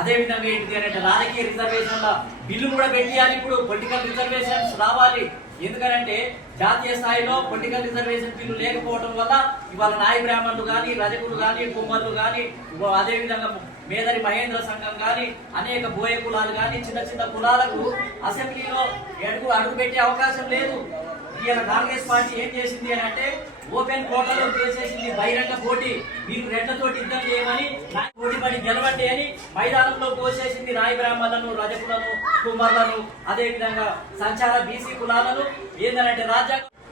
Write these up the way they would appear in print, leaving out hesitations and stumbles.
అదే విధంగా ఏంటి అంటే రాజకీయ రిజర్వేషన్ల బిల్లు కూడా పెట్టాలి. ఇప్పుడు పొలిటికల్ రిజర్వేషన్స్ రావాలి. ఎందుకంటే జాతీయ స్థాయిలో పొలిటికల్ రిజర్వేషన్ బిల్లు లేకపోవడం వల్ల ఇవాళ నాయ బ్రాహ్మణులు కానీ, రజకులు కానీ, కుమ్మర్లు కానీ, అదే విధంగా మేదరి మహేంద్ర సంఘం కానీ, అనేక బోయ కులాలు కానీ, చిన్న చిన్న కులాలకు అసెంబ్లీలో అడుగు పెట్టే అవకాశం లేదు. ఇవాళ కాంగ్రెస్ పార్టీ ఏం చేసింది అని అంటే ఓపెన్ కోటాలో చేసేసింది. బహిరంగ పోటీ, మీరు రెండతోటి యుద్ధం చేయమని, పోటీ పడి గెలవండి అని మైదానంలో పోసేసింది. నాయ బ్రాహ్మణులను, రజకులను, కుమ్మర్లను, అదే విధంగా సంచార బీసీ కులాలను. ఏంటంటే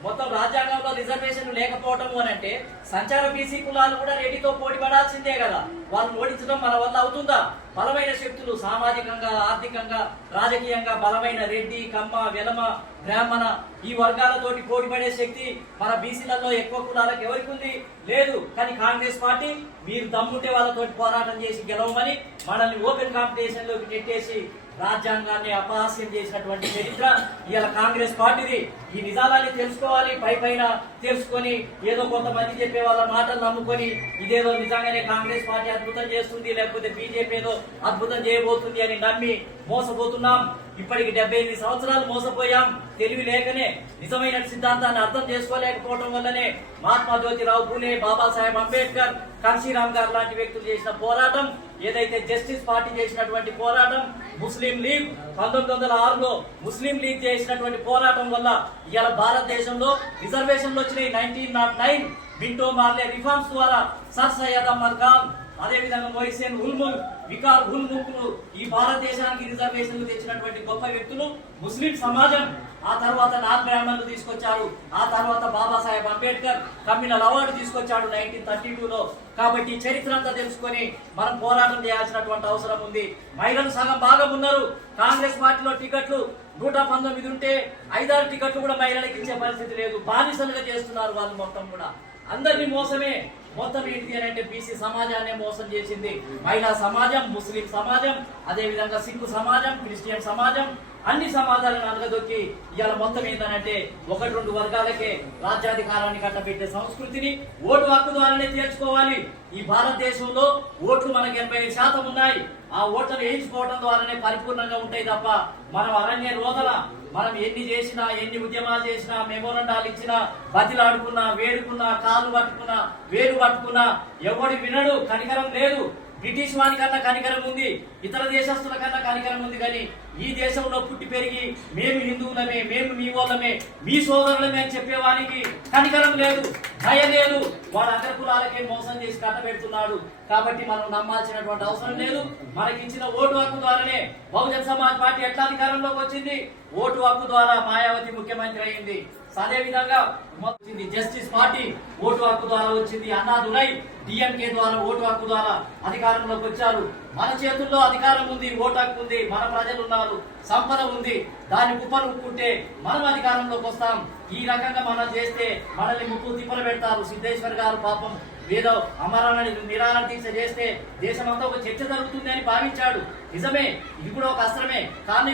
మొత్తం రాజ్యాంగంలో రిజర్వేషన్ లేకపోవటం అని అంటే సంచార బీసీ కులాలు కూడా రెడ్డితో పోటీ పడాల్సిందే కదా. వాళ్ళని ఓడించడం మన వల్ల అవుతుందా? బలమైన శక్తులు సామాజికంగా, ఆర్థికంగా, రాజకీయంగా బలమైన రెడ్డి, కమ్మ, వెలమ, బ్రాహ్మణ ఈ వర్గాలతోటి పోటీ పడే శక్తి మన బీసీలలో ఎక్కువ కులాలకు ఎవరికి ఉంది? లేదు. కానీ కాంగ్రెస్ పార్టీ మీరు దమ్ముంటే వాళ్ళతోటి పోరాటం చేసి గెలవమని మనల్ని ఓపెన్ కాంపిటీషన్ లోకి నెట్టేసి రాజ్యాంగాన్ని అపహాస్యం చేసినటువంటి చరిత్ర ఇవాళ కాంగ్రెస్ పార్టీది. ఈ నిజాలని తెలుసుకోవాలి. పైన తెలుసుకొని ఏదో కొంతమంది చెప్పే వాళ్ళ మాటలు నమ్ముకొని ఇదేదో నిజంగానే కాంగ్రెస్ పార్టీ అద్భుతం చేస్తుంది, లేకపోతే బీజేపీ ఏదో అద్భుతం చేయబోతుంది అని నమ్మి మోసపోతున్నాం. ఇప్పటికి 78 సంవత్సరాలు మోసపోయాం. తెలివి లేకనే, నిజమైన సిద్ధాంతాన్ని అర్థం చేసుకోలేకపోవడం వల్లనే మహాత్మా జ్యోతిరావు పూలే, బాబాసాహెబ్ అంబేద్కర్, కాన్షీరామ్ గారు లాంటి వ్యక్తులు చేసిన పోరాటం, ఏదైతే జస్టిస్ పార్టీ చేసినటువంటి పోరాటం, ముస్లిం లీగ్ 1906లో ముస్లిం లీగ్ చేసినటువంటి పోరాటం వల్ల ఇవాళ భారతదేశంలో రిజర్వేషన్లు వచ్చినాయి. 1909 మింటో మార్లే రిఫార్మ్స్ ద్వారా సర్ సయ్యద్ అహ్మద్ ఖాన్, అదే విధంగా మొహసిన్ ఉల్-ముల్క్, వికార్ ఉల్-ముల్క్ ఈ భారతదేశానికి రిజర్వేషన్లు తెచ్చినటువంటి గొప్ప వ్యక్తులు ముస్లిం సమాజం. ఆ తర్వాత నాన్ బ్రాహ్మణులు తీసుకొచ్చారు. ఆ తర్వాత బాబాసాహెబ్ అంబేద్కర్ కమ్యూనల్ అవార్డు తీసుకొచ్చాడు 1932లో. కాబట్టి చరిత్ర అంతా తెలుసుకొని మనం పోరాటం చేయాల్సినటువంటి అవసరం ఉంది. మహిళలు సగం భాగం ఉన్నారు. కాంగ్రెస్ పార్టీలో టికెట్లు 119 ఉంటే 5-6 టికెట్లు కూడా మహిళలకు ఇచ్చే పరిస్థితి లేదు. బానిసలుగా చేస్తున్నారు వాళ్ళు. మొత్తం కూడా అందరినీ మోసమే. మొత్తం ఏంటి అని అంటే బీసీ సమాజాన్ని మోసం చేసింది. మహిళా సమాజం, ముస్లిం సమాజం, అదే విధంగా సిక్కు సమాజం, క్రిస్టియన్ సమాజం, అన్ని సమాజాలను అనగదొక్కి ఇవాళ మొత్తం ఏంటంటే 1-2 వర్గాలకే రాజ్యాధికారాన్ని కట్టబెట్టే సంస్కృతిని ఓటు హక్కు ద్వారానే తీర్చుకోవాలి. ఈ భారతదేశంలో ఓట్లు మనకు 85% ఉన్నాయి. ఆ ఓట్లను వేయించుకోవడం ద్వారానే పరిపూర్ణంగా ఉంటాయి తప్ప మనం అరణ్య రోదన, మనం ఎన్ని చేసినా, ఎన్ని ఉద్యమాలు చేసినా, మెమోరండాలు ఇచ్చినా, బతిలాడుకున్నా, వేడుకున్నా, కాలు పట్టుకున్నా, వేలు పట్టుకున్నా ఎవడి వినడు. కనికరం లేదు. బ్రిటిష్ వాని కన్నా కనికరం ఉంది, ఇతర దేశస్తుల కన్నా కనికరం ఉంది. కానీ ఈ దేశంలో పుట్టి పెరిగి మేము హిందువులమే, మేము మీ వాళ్ళమే, మీ సోదరులమే అని చెప్పేవానికి కనికరం లేదు, భయ లేదు. వాడు అగ్రకులాలకే మోసం చేసి కట్టబెడుతున్నాడు. కాబట్టి మనం నమ్మాల్సినటువంటి అవసరం లేదు. మనకి ఇచ్చిన ఓటు హక్కు ద్వారానే బహుజన్ సమాజ్ పార్టీ ఎట్లా అధికారంలోకి వచ్చింది? ఓటు హక్కు ద్వారా మాయావతి ముఖ్యమంత్రి అయింది. అదే విధంగా వచ్చింది జస్టిస్ పార్టీ, ఓటు హక్కు ద్వారా వచ్చింది. అన్నాదురై డిఎంకే ద్వారా ఓటు హక్కు ద్వారా అధికారంలోకి వచ్చారు. మన చేతుల్లో అధికారం ఉంది, ఓటు హక్కు ఉంది, మన ప్రజలు ఉన్నారు, సంపద ఉంది. దాన్ని కుప్పలు ఉక్కుంటే మనం అధికారంలోకి వస్తాం. ఈ రకంగా మనం చేస్తే మనల్ని ముక్కు తిప్పలు పెడతారు. సిద్ధేశ్వర్ గారు పాపం ఏదో అమరాన్ని నిరాహార దీక్ష చేస్తే దేశమంతా ఒక చర్చ జరుగుతుంది అని భావించాడు. నిజమే, ఇది కూడా ఒక అస్త్రమే. కానీ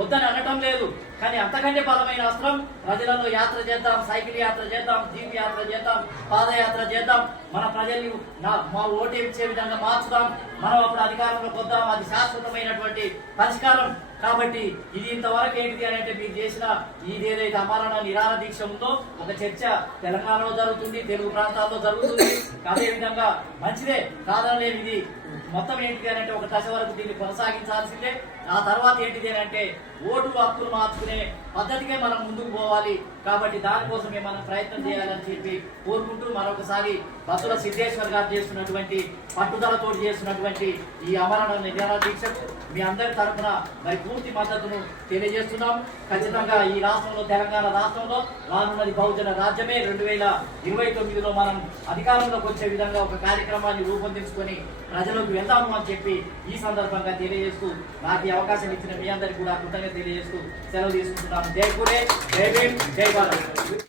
వద్దని అనటం లేదు. కానీ అంతకంటే బలమైన అస్త్రం ప్రజలలో యాత్ర చేద్దాం, సైకిల్ యాత్ర చేద్దాం, జీప్ యాత్ర చేద్దాం, పాదయాత్ర చేద్దాం, మన ప్రజల్ని మా ఓటు ఇచ్చే విధంగా మార్చుదాం, మనం అప్పుడు అధికారంలోకి వద్దాం. అది శాశ్వతమైనటువంటి పరిష్కారం. కాబట్టి ఇది ఇంతవరకు ఏంటిది అని అంటే మీరు చేసిన ఇదేదైతే అమరణ నిరాహార దీక్ష ఉందో ఒక చర్చ తెలంగాణలో జరుగుతుంది, తెలుగు ప్రాంతాల్లో జరుగుతుంది. అదే విధంగా మంచిదే, కాదనలేదు. ఇది మొత్తం ఏంటిది అని అంటే ఒక దశ వరకు దీన్ని కొనసాగించాల్సిందే. ఆ తర్వాత ఏంటిది అని అంటే ఓటు హక్కులు మార్చుకునే పద్ధతికే మనం ముందుకు పోవాలి. కాబట్టి దానికోసమే మనం ప్రయత్నం చేయాలని చెప్పి కోరుకుంటూ మరొకసారి బత్తుల సిద్ధేశ్వర్ గారు చేస్తున్నటువంటి పట్టుదలతో చేస్తున్నటువంటి ఈ అమరణ నిరాహార దీక్షకు మీ అందరి తరఫున మరి పూర్తి మద్దతును తెలియజేస్తున్నాం. ఖచ్చితంగా ఈ రాష్ట్రంలో, తెలంగాణ రాష్ట్రంలో రానున్నది బహుజన రాజ్యమే. 2029లో మనం అధికారంలోకి వచ్చే విధంగా ఒక కార్యక్రమాన్ని రూపొందించుకొని ప్రజలకు వెళ్దాము అని చెప్పి ఈ సందర్భంగా తెలియజేస్తూ నాకు ఈ అవకాశం ఇచ్చిన మీ అందరికీ కూడా కృతజ్ఞత తెలియజేస్తూ సెలవు తీసుకుంటున్నాను. జై పూలే, జై భీమ్, జై భారత్.